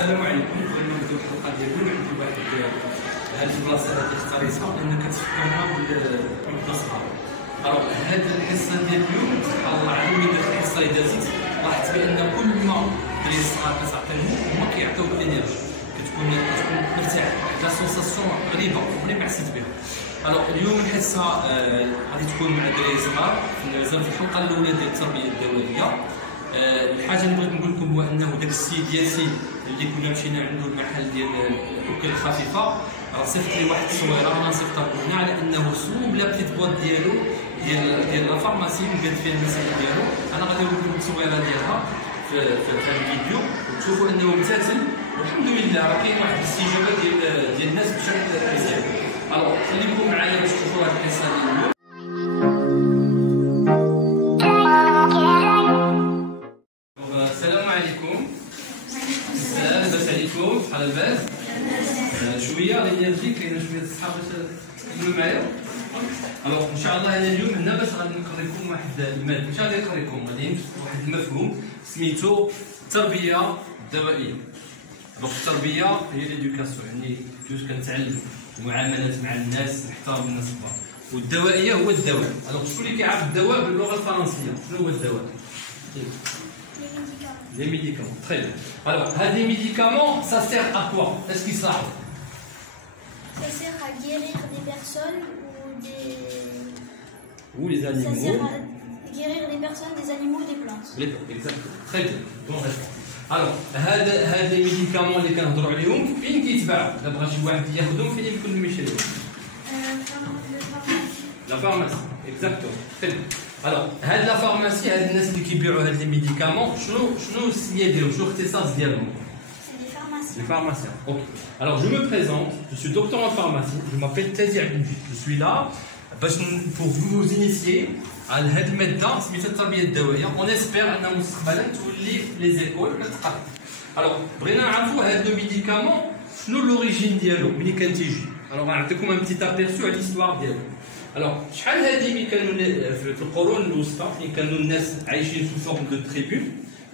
السلام عليكم. بغينا نبداو الحلقه ديالنا. عندي واحد هاد البلاصه هادي اختاريتها لان كتفكرنا بالمده صغار. الوغ هاد الحصه ديال اليوم سبحان الله عاد ملي درت الحصه اللي دازت لاحظت بان كل ما الدراري الصغار كتعطيهم هما كيعطيوك الانرجي، كتكون مرتاح، واحد لا سونساسيون غريبه عمري ما حسيت بها. الوغ اليوم الحصه غادي تكون مع الدراري الصغار مازال في الحلقه الاولى ديال التربيه الدوائيه. الحاجه اللي بغيت نقول لكم هو انه داك السيد ياسين اللي كنا مشينا عنده المحل ديال الاكل الخفيفه راه صيفط لي واحد التصويره انا نصيفطها لكم هنا على انه صوب لا بتيت بواط ديالو ديال لا فارماسي وقاد فيها المسائل ديالو. انا غادي نوريكم لكم التصويره ديالها في الفيديو وتشوفوا انه امتثل والحمد لله راه كاين واحد الاستجابه ديال الناس بشكل مزيان. الوغ خليكم معايا باش تشوفوا هذه القصه ديال اليوم. السلام عليكم. لاباس عليكم؟ بحال لاباس؟ شويه الانرجي كاينه شويه الصحه باش تكونوا معايا. الوغ ان شاء الله انا اليوم هنا باش غادي نقريكم واحد الماده، ماشي غادي نقريكم غادي واحد المفهوم سميتو التربيه الدوائيه. الوغ التربيه هي ليدوكاسيون، يعني كيفاش كنتعلم المعاملات مع الناس، نحترم الناس الكبار. والدوائيه هو الدواء. الوغ شكون اللي كيعرف الدواء باللغه الفرنسيه؟ شنو هو الدواء؟ Les médicaments, très bien. Alors, des médicaments, ça sert à quoi? Est-ce qu'ils savent? Ça sert à guérir des personnes ou les animaux. Ça sert à guérir des personnes, des animaux, des plantes. Les plantes, exactement. Très bien. Bonne réponse. Alors, هاد les médicaments اللي كنهضروا عليهم فين كيتباعوا؟ إذا بغى شي واحد ياخذهم فين يمكن لهم يشريهم؟ La pharmacie, exactement. Très bien. Alors, هاد لا فارماسي هاد الناس اللي كيبيعوا هاد لي ميديكامون شنو السميه ديالهم؟ شنو الاختصاص ديالهم؟ C'est des pharmaciens. Les pharmaciens. Ok. Alors, je me présente. Je suis docteur en pharmacie. Je m'appelle Tazi Abdelji. Je suis là pour vous initier à هاد الماده سميتها التربيه الدوائيه. On espère أن مستقبلا تولي لي زيكول كتقرا. Alors, بغينا نعرفوا هاد لو ميديكامون شنو لوريجين ديالو ملي كان تيجي. Alors, غنعطيكم ان بتيت ابيرسو على ليستوار ديالو. Alors, شحال هادي ملي كانوا في القرون الوسطى ملي كانوا الناس عايشين في فورم دو تريبون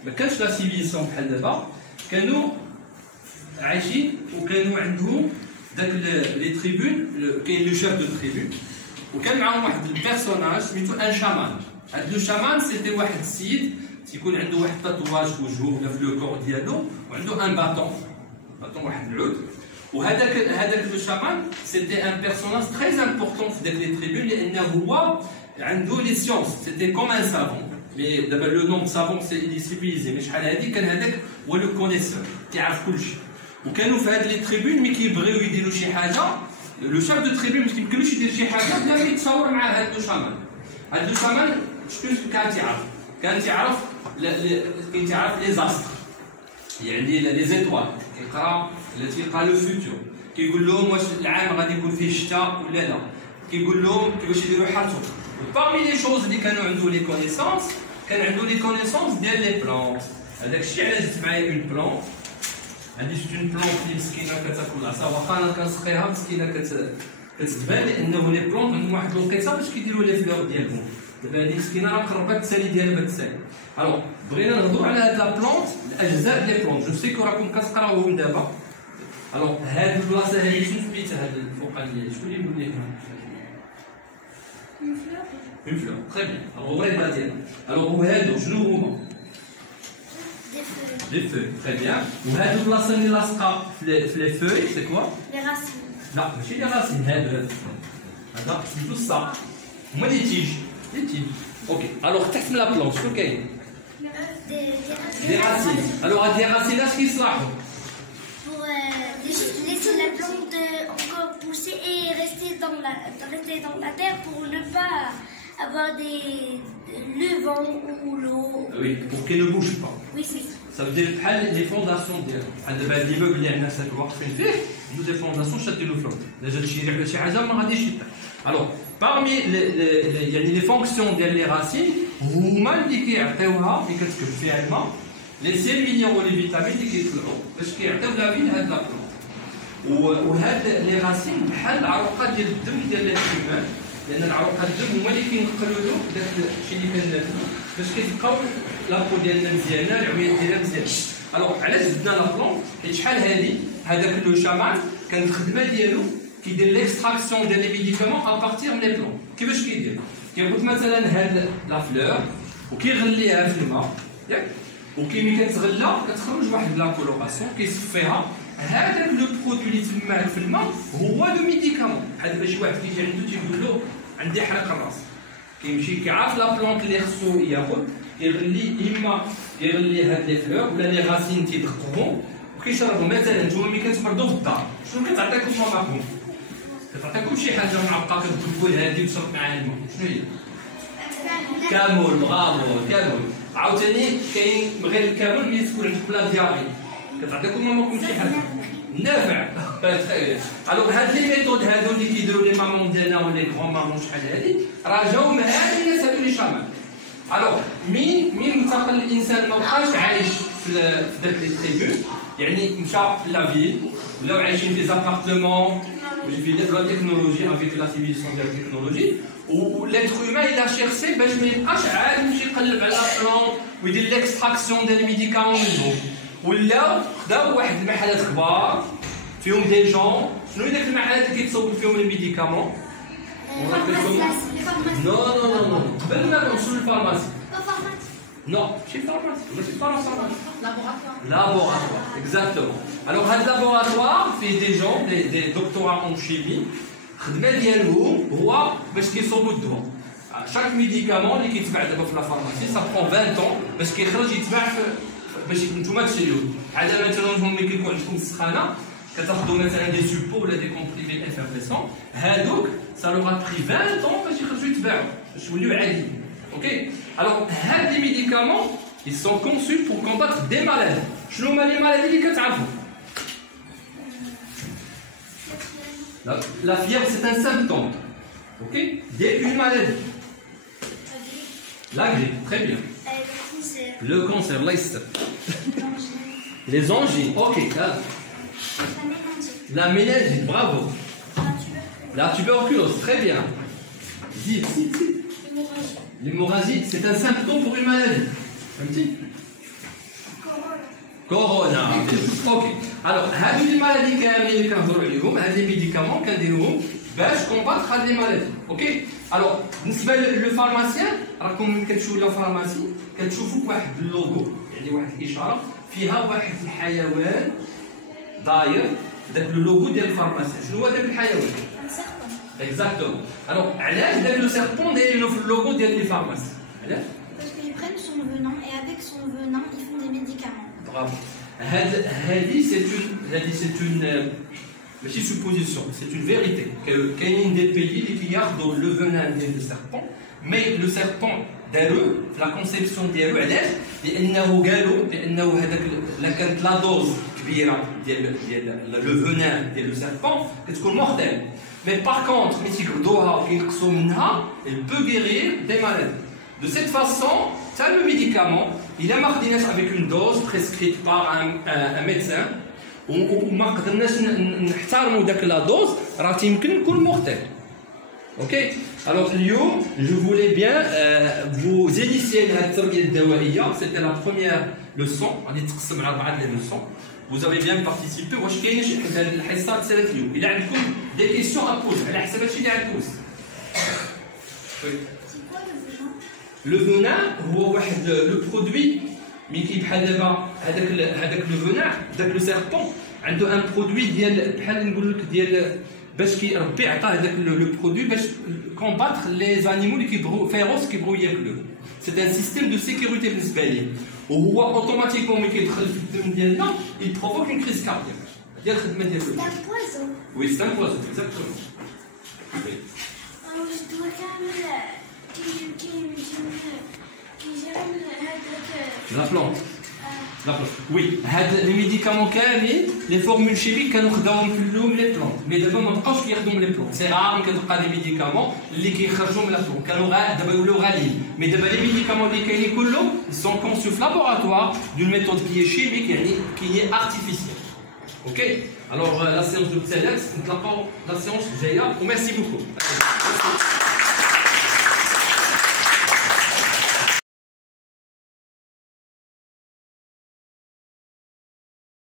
ما كانش لا سيفيليزاسيون بحال دابا، كانوا عايشين وكانوا عندهم داك لي تريبون كاين لو شيف دو تريبون وكان معاهم واحد البيرسوناج سميتو ان شامان. هاد لو شامان سيتي واحد السيد تيكون عنده واحد التاتواج في وجهه ولا في لو كور ديالو وعنده ان باطون واحد العود. وهذاك لو شامان سيتي ان بيرسوناج تري امبورطون في داك لي تريبون لانه هو عنده لي سيونس سيتي كوم ان سافون. مي دابا لو نوم سافون سي لي سيفيليزي مي شحال هادي كان هذاك هو لو كونيسور كيعرف كلشي. وكانوا في هاد لي تريبون ملي كيبغيو يديروا شي حاجه لو شاف دو تريبون ما كيمكنلوش يدير شي حاجه بلا ما يتصور مع هاد لو شامان. هاد لو شامان شكون كان تيعرف؟ كان تيعرف لي زاستر، يعني لي زيتوال، كيقرا لو فيوتور، كيقول لهم واش العام غادي يكون فيه الشتاء ولا لا، كيقول لهم كيفاش يديروا حالتهم. وبارمي لي شوز اللي كانوا عنده لي كونيسونس كان عنده لي كونيسونس ديال لي بلانت. هذاك الشيء علاش جبت معايا اون بلانت. عندي شفت اون بلانت اللي مسكينه كتاكل العصا واخا انا كنسقيها مسكينه كتبان لانه لي بلانت عندهم واحد الوقيته باش كيديروا لي فلور ديالهم. دابا هذيك مسكينه راه قربت تسالي ديالها بتسالي. الوغ بغينا نهضروا على هاد لا بلانت الاجزاء ديال لي بلانت. جو سيكو راكم كتقراوهم دابا. الوغ هاد البلاصه هادي شنو سميتها هاد الفوقانيه؟ شكون اللي يقول لي Une fleur. Une fleur, très bien. Alors, on va les dire. Alors, où est le genou? Des feuilles. Des feuilles, très bien. Où est le place où les feuilles? C'est quoi? Les racines. Non, c'est les racines. Attends, c'est tout ça. Moi, les tiges. Les tiges. Ok. Alors, qu'est-ce que la plante? Ok. Des racines. Alors, des racines, est-ce qu'ils sont? Pour laisser la plante encore pousser et rester dans la terre pour ne pas avoir le vent ou l'eau. Oui, pour qu'elle ne bouge pas. Oui, c'est ça. Ça veut dire les fondations دابا l'immeuble اللي عندنا ساكن واقفين فيه عنده دي فونداسيون شادين له فلوت. الا جات شي ريح ولا شي حاجه ما غاديش يطيح. الوغ parmi يعني لي فونكسيون ديال لي راسين هما اللي كيعطيوها اللي كتكب فيها الماء لي سيل مينيرو لي فيتامين اللي كيطلعوا باش كيعطيو لا في لهاد لا بلون. وهاد لي راسين بحال العروقات ديال الدم ديال الانسان لان العروقات الدم هما اللي كينقلوا له داك الشيء اللي كناكلو باش كتبقاو لابو ديالنا مزيانه العويه ديالها مزيانه. الوغ علاش زدنا لا بلون؟ حيت شحال هذاك لو شامان كان الخدمه ديالو كيدير ليكستراكسيون ديال لي ميديكامون ابارتيغ من لي بلون. كيفاش كيدير؟ كياخذ مثلا هاد لا فلور وكيغليها في الماء ياك، وكي كتغلى كتخرج واحد لا كولوراسيون كيصفيها. هذاك لو برودوي اللي تماك في الماء هو لو ميديكامون. بحال دابا شي واحد كيجي عنده تيقول له عندي حرق الراس، كيمشي كيعرف لا بلونط اللي خصو ياخذ، كيغلي اما يغلي هاد لي فلور ولا لي غاسين تيدقهم وكيشربوا. مثلا نتوما ملي كتمرضوا في الدار شنو كتعطيكم ماماكم؟ كتعطيكم شي حاجه معقده كتدبوا لهادي وتشرب معاها الماء. شنو هي؟ كامل. برافو كامل. عاوتاني كاين غير الكامل ملي تكون عندكم لا دياري كتعطيكم ماماكم شي حاجه نافع. الوغ هاد لي ميثود هادو اللي كيديروا لي مامون ديالنا ولا لي كغون مامون شحال هادي راه جاو من هاد الناس هادو لي شامان. الوغ مين انتقل الانسان ما بقاش عايش في داك لي تريبو، يعني مشى لافيل ولاو عايشين في زابارتمون في لا تكنولوجي افيك لا سيفيليزاسيون ديال التكنولوجي، وليتر هيومان الى شيرسي باش ما يبقاش عاد يمشي يقلب على بلون ويدير ليكستراكسيون ديال الميديكامون منهم، ولا خداو واحد المحلات كبار فيهم دي جون. شنو هي داك المحلات اللي كيتصوبوا فيهم الميديكامون؟ نو نو نو نو قبل ما نوصلوا للفارماسي. نو ماشي فارماسي، ماشي فارماسي، لابوراتوار. اكزاكتومون. الوغ هاد لابوراتوار فيه دي جون دي دكتوراه اون شيمي، الخدمه ديالهم هو باش كيصوبوا الدواء. شاك ميديكامون اللي كيتباع دابا في لا فارماسي سا برون 20 طون باش كيخرج يتباع باش نتوما تشريوه. عاد مثلا ملي كيكون عندكم السخانه كتاخذوا مثلا دي سوبو ولا دي كومبريمي انفيرسون، هادوك سا لوغا بري 20 طون باش يخرجوا يتباعوا باش يوليو عاديين. اوكي. الوغ هاد لي ميديكامون ils sont conçus pour combattre des maladies. شنو هما لي مالادي اللي كتعرفوا؟ La fièvre, c'est un symptôme. Ok? Une maladie. La grippe, très bien. Le cancer, les angines, ok. La méningite, bravo. La tuberculose, très bien. Dites. L'hémorragie, c'est un symptôme pour une maladie. Un petit? كورونا. اوكي. الوغ هادو لي مالادي كاملين اللي كنهضروا عليهم هاد لي ميديكامون كنديروهم باش كومباتر هاد لي مالادي. اوكي. الوغ بالنسبه لو فارماسيان راكم ملي كتمشيو لا فارماسي كتشوفوا واحد اللوغو، يعني واحد الاشاره فيها واحد الحيوان داير داك اللوغو ديال الفارماسيان. شنو هو داك الحيوان؟ اكزاكتومون. الوغ علاش داك لو سيربون دايرينو في اللوغو ديال لي فارماسي؟ علاش؟ Parce qu'ils prennent son venin et avec son venin ils font des médicaments. Bravo. Hadi, c'est une ماشي supposition, c'est une vérité. كاين des pays qui gardent le venin du serpent, mais le serpent داروا في لا كونسيبسيون ديالو علاش؟ لانه هذاك لا كانت لا دوز كبيره ديال لو فونان ديال لو سيربون كتكون مورتال. مي باغ كونتر ملي تيقبضوها وكينقصوا منها il peut guérir des maladies. De cette façon, ça le médicament, il a marqué avec une dose prescrite par un médecin. وما قدرناش نحترموا داك لا دوز راه يمكن يكون مورتال. اوكي. الوغ اليوم جو فولي بيان فو initier لهاد التربيه الدوائيه. سيتي لا بروميير لوسون غادي تقسم على 4 لي لوسون. Vous avez bien participé. واش كاين شي حاجه الحصه تسالات اليوم؟ الا عندكم دي كيسيون ابوز على حسب هادشي اللي عندكم. لو فونان هو واحد لو برودوي مي كيبحال دابا هذاك لو فونان داك لو سيربون عنده ان برودوي ديال بحال نقول لك ديال باش كيربي عطاه هذاك لو برودوي باش كومباتر لي زانيمو اللي كيبغوا فيروس كيبغوا ياكلوه. سي ان سيستيم دو سيكوريتي بالنسبه ليه، وهو اوتوماتيكمون ملي كيدخل في الدم ديالنا il provoque une crise cardiaque ديال الخدمه ديالو. C'est un poison. Oui, c'est un poison, exactement. La plante. Oui, les médicaments كاملين les formules chimiques كانوا خداوهم كلهم لي بلونت، مي دابا ما بقاوش كيخدموا لي بلونت. سي رار كتلقى دي ميديكامون اللي كيخرجوا من لا بلونت، كانوا دابا ولاو غاليين، مي دابا لي ميديكامون اللي كاينين كلهم sont conçus في laboratoire d'une méthode qui est chimique يعني qui est artificielle. OK. Alors la séance de Psalem, نتلاقاو la séance الجايه وميرسي بوكو.